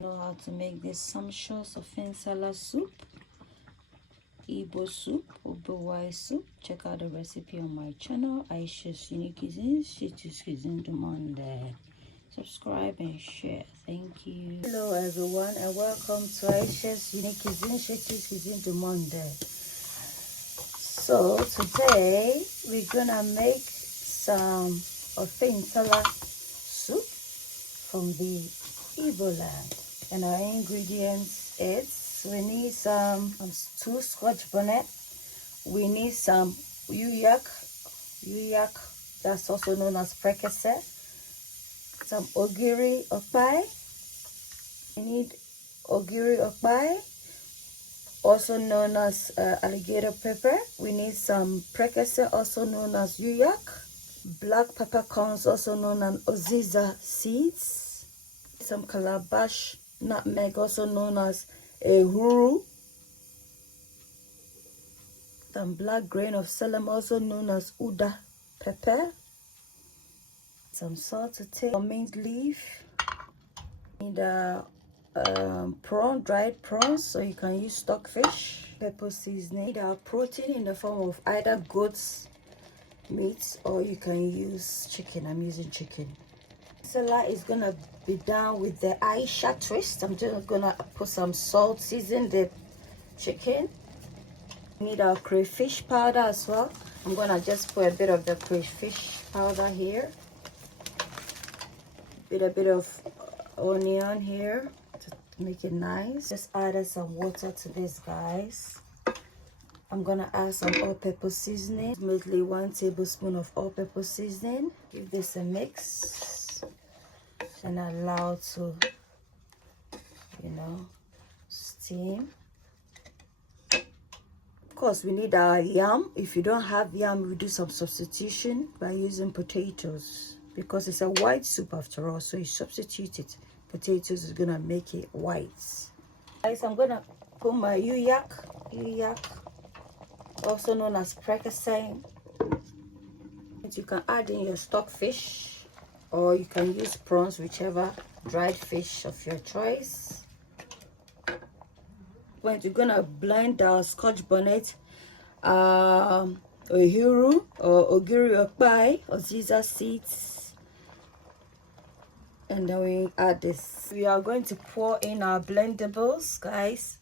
Know how to make this sumptuous of Nsala soup, Igbo soup, Ogbewai soup. Check out the recipe on my channel, Ayesha's Unique Cuisine, City's Cuisine Demand. Subscribe and share. Thank you. Hello everyone and welcome to Ayesha's Unique Cuisine, City's Cuisine Demand. So today we're gonna make some Ofin Nsala soup from the Igbo land. And our ingredients is we need some 2 Scotch bonnet, we need some Uyayak, that's also known as purpos, some Ogiri okpei, we need Ogiri okpei, also known as alligator pepper, we need some purpos, also known as Uyayak, black peppercorns, also known as Oziza seeds, some calabash nutmeg, also known as Ehuru, some black grain of selim, also known as Uda pepper, some salt to taste, mint leaf, need a prawn, dried prawns, so you can use stockfish, pepper seasoning, need our protein in the form of either goat's meat or you can use chicken. I'm using chicken. Sala is gonna be done with the Ayesha twist. I'm just gonna put some salt, season the chicken. Need our crayfish powder as well. I'm gonna just put a bit of the crayfish powder here, with a bit of onion here to make it nice. Just added some water to this, guys. I'm gonna add some all-purpose seasoning, mostly 1 tablespoon of all-purpose seasoning. Give this a mix and allow to, steam. Of course, we need our yam. If you don't have yam, we do some substitution by using potatoes, because it's a white soup after all, so you substitute it. Potatoes is gonna make it white. Guys, I'm gonna put my Uyayak, also known as purpos. You can add in your stockfish, or you can use prawns, whichever dried fish of your choice. When you're gonna blend our Scotch bonnet, Ehuru or Ogiri okpei, Oziza seeds, and then we add this. We are going to pour in our blendables, guys.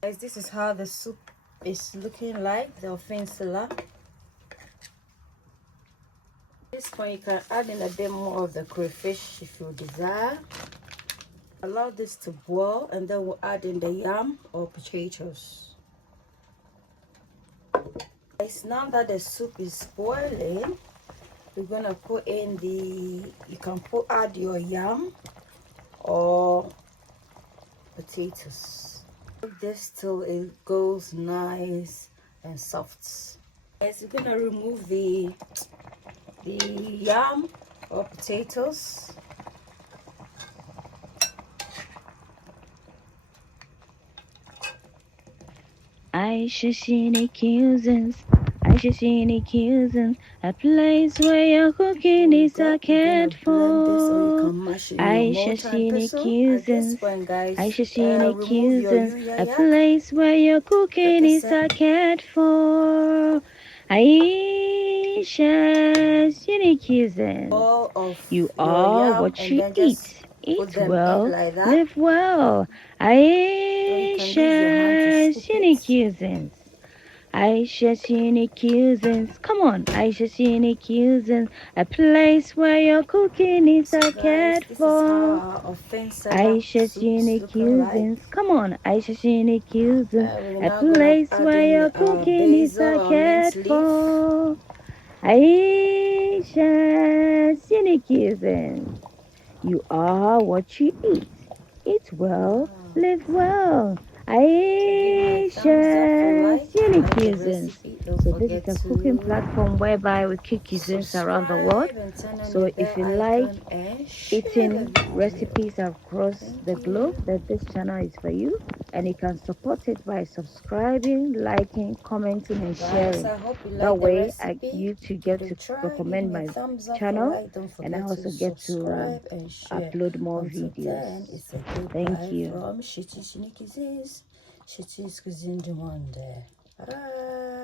Guys, this is how the soup is looking like, the Ofin Nsala. At this point, you can add in a bit more of the crayfish if you desire. Allow this to boil, and then we'll add in the yam or potatoes. Guys, now that the soup is boiling, we're gonna put in you can add your yam or potatoes. Cook this till it goes nice and soft. Guys, we're gonna remove the yam or potatoes. Ayesha's Unique Cuisine, a place where your cooking is cared for. Ayesha's Unique Cuisine, a place where your cooking is cared for. Ayesha's Unique Cuisine, you are what you eat. Eat well, live well. Ayesha's Unique Cuisine. Ayesha's Unique Cuisine. Come on, Ayesha's Unique Cuisine. A place where your cooking is cared for. Ayesha's Unique Cuisine. Come on, Ayesha's Unique Cuisine. A place where your cooking is cared for. Ayesha's Unique Cuisine. You are what you eat. Eat well, live well. Ayesha's Unique Cuisines. Don't So this is forget a cooking to platform whereby we cook cuisines around the world. subscribe and turn on So your if bell you like icon and share the eating video. recipes across the Thank globe, you. then this channel is for you. And you can support it by subscribing, liking, commenting, and Guys, sharing. I hope you That like the way, recipe. you to Give get it a to try. Give recommend me a my thumbs up or channel, like. Don't and I forget to also get to subscribe and share. upload more Until videos. then, it's a Thank goodbye you. from Shitty's Cuisines. Shitty's Cuisine du Monde. Bye.